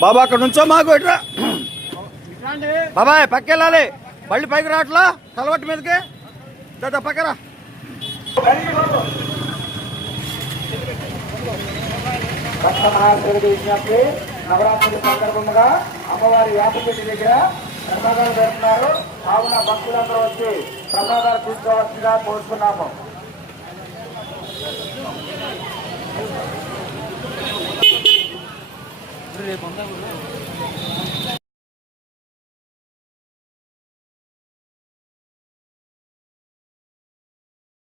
బాబా అక్కడ నుంచో మాకు ఎట్రా బాబాయ్ పక్క వెళ్ళాలి మళ్ళీ పైకి రావట్లా? తలవట్టి మీదకి? దాదా పక్కరా భక్తమహాశివుడి విజ్ఞప్తి నవరాత్రుల సందర్భంగా అమ్మవారి యాపచెట్టి దగ్గర ప్రసాదాలు పెడుతున్నారు కావున భక్తులందరూ వచ్చి ప్రసాదాలు తీసుకోవాల్సిందిగా కోరుతున్నాము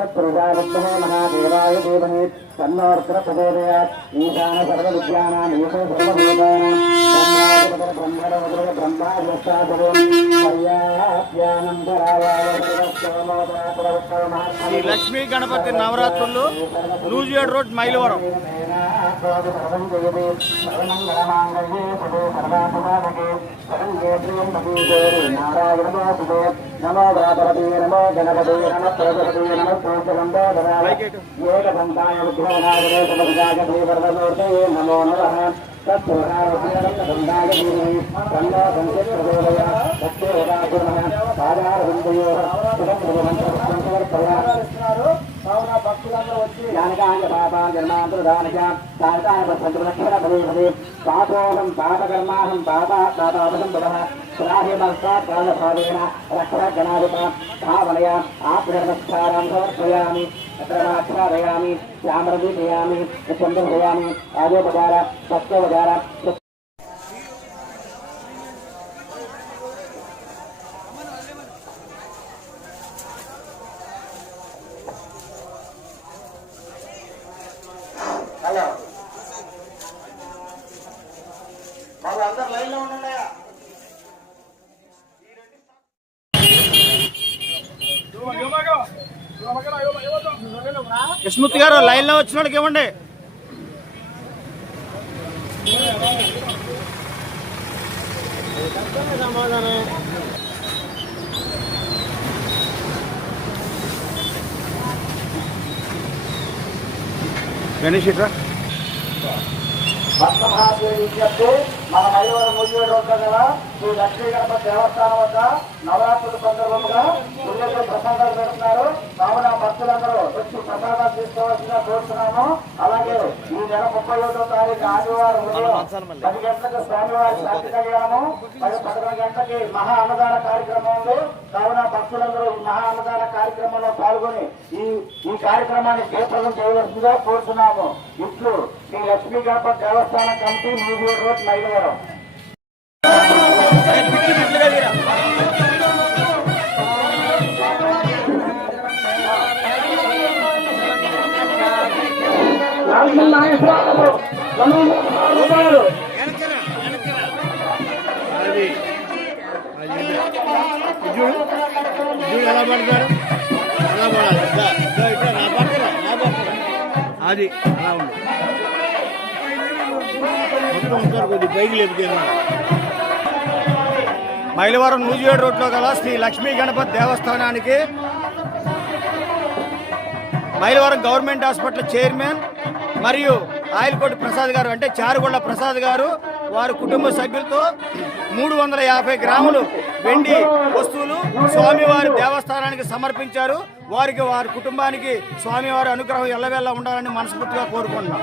నమః అఘోరేభ్యో భగోరేభ్యో ఘోరఘోరకరేభ్యః సర్వేభ్యో నమస్కారస్వరుద్ధరోగేభ్యः తత్ప్రజావిద్మహ మహాదేవాయ దేవహి తన్నోర్త్ర ప్రచోదయాత్ ఈశాన సర్వవిద్యానాం ఈశో సర్వభూతానాం బ్రహ్మాదిపర బ్రహ్మణోదర బ్రహ్మాదిష్టాసవం పర్యాప్యానం ఈ లక్ష్మీ గణపతి నవరాత్రులు నూజివేడ్ రోడ్ మైలవరం నమో గణపతి నమో గణపతి నమ ప్రజపతి నమ కోశలంబోదరాయ ఏకదంతాయ నమో నమః తత్ప్రసాదాయ దీని కన్నా సంచిత్రదేవయ కావున భక్తులందరూ వచ్చి జ్ఞానకాయ పాపా జన్మాంతరదానక కారకాయ పంచలక్షణ పదే పదే పాపోహం పాపకర్మాహం పాప పాపాపదం పదః శ్రాహిమస్తాత్ కాలభావేన రక్షణ గణాధిప భావనయ ఆత్మధర్మస్థానం సమర్పయామి అత్రమాచ్ఛాదయామి చంద్రభయామి ఆదోపచార సత్యోపచార హలో బాబు అందరు లైన్లో ఉండండి కృష్ణమూర్తి గారు లైన్లో వచ్చిన వాళ్ళకి ఇవ్వండి. గణేష్ ఇట్రా. మహాదేవి మన మైవరం ముయ్యేడు వద్ద గల శ్రీ లక్ష్మీ గణపతి దేవస్థానం వద్ద నవరాత్రుల సందర్భంగా పుణ్యతో ప్రసాదాలు పెడుతున్నారు. కావున భక్తులందరూ వచ్చి ప్రసాదాలు తీసుకోవాల్సిందిగా కోరుతున్నాము. అలాగే ఈ నెల ముప్పై ఒకటో తారీఖు ఆదివారం ఉదయం పది గంటలకు స్వామివారి శాంతి కళ్యాణము మరి పదకొండు గంటలకి మహా అన్నదాన కార్యక్రమం ఉంది. కావున భక్తులందరూ ఈ మహా అన్నదాన కార్యక్రమంలో పాల్గొని ఈ ఈ కార్యక్రమాన్ని జయప్రదం చేయవలసిందిగా కోరుతున్నాము. ఇట్లు శ్రీ లక్ష్మీ గణపతి దేవస్థానం కమిటీ మ్యూజియం రోడ్ మైలవరం. ఎలా పడతాడు ఎలా పడాలి అది అలా ఉంది. మైలవరం నూజివేడు రోడ్లో గల శ్రీ లక్ష్మీ గణపతి దేవస్థానానికి మైలవరం గవర్నమెంట్ హాస్పిటల్ చైర్మన్ మరియు ఆయిల్కోటి ప్రసాద్ గారు అంటే చారుగొండ ప్రసాద్ గారు వారి కుటుంబ సభ్యులతో మూడు వందల యాభై గ్రాములు వెండి వస్తువులు స్వామివారి దేవస్థానానికి సమర్పించారు. వారికి వారి కుటుంబానికి స్వామివారి అనుగ్రహం ఎల్లవేళ ఉండాలని మనస్ఫూర్తిగా కోరుకుంటున్నాం.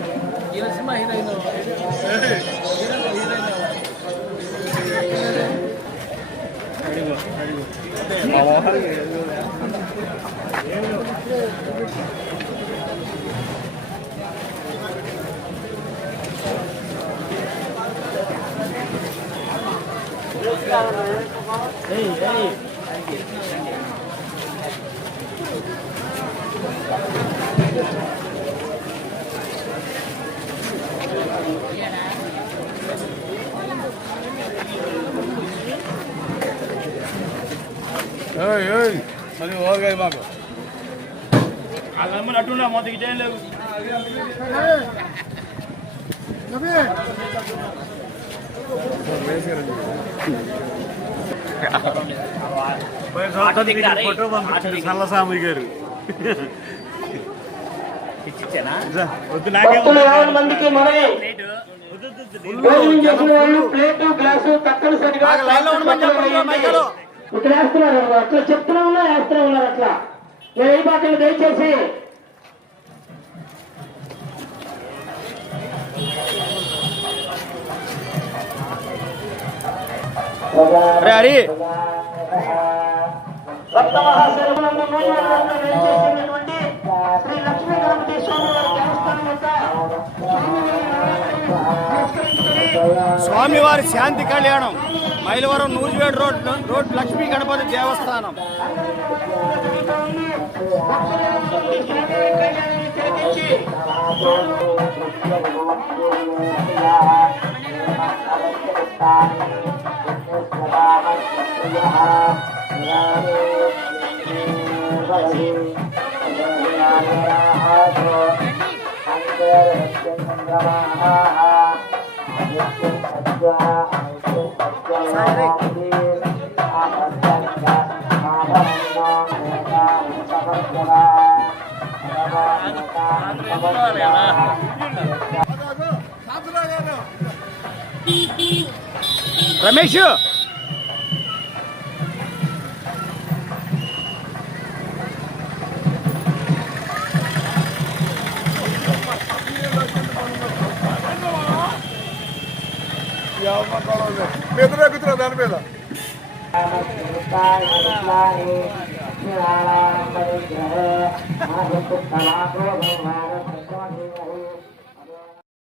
ముందుకే నైస్ ఫుల్ తీరా నైస్ తీరా గట్టిగా సినిమా రావాలి సినిమా వస్తే బాగుంటుంది మరి ఓరగాయ మాకు. వాళ్ళమ్మని అట్టున్నా మొదటికి చేయలేదు రవి నల్లస్వామి గారు. భక్తులు యాభై మందికి మనమే. భోజనం చేసిన వాళ్ళు ప్లేటు గ్లాసు తప్పనిసరిగా బాగా లైన్లో ఉండమని చెప్పండి, మైకలో. ఇక్కడ వేస్తున్నారు అట్లా చెప్తున్నా ఉన్నా వేస్తున్నా ఉన్నారు అట్లా. నేను దయచేసి హరి మహాశైలంలో నూనె వేయించేసినటువంటి శ్రీ లక్ష్మీ గణపతి స్వామి వారి దేవస్థానం వద్ద స్వామివారి శాంతి కళ్యాణం మైలవరం నూజివేడ్ రోడ్ రోడ్ లక్ష్మీ గణపతి దేవస్థానం. రమేష్ మెదురు ఎక్కుతున్నా దాని మీద పరిగ్రహ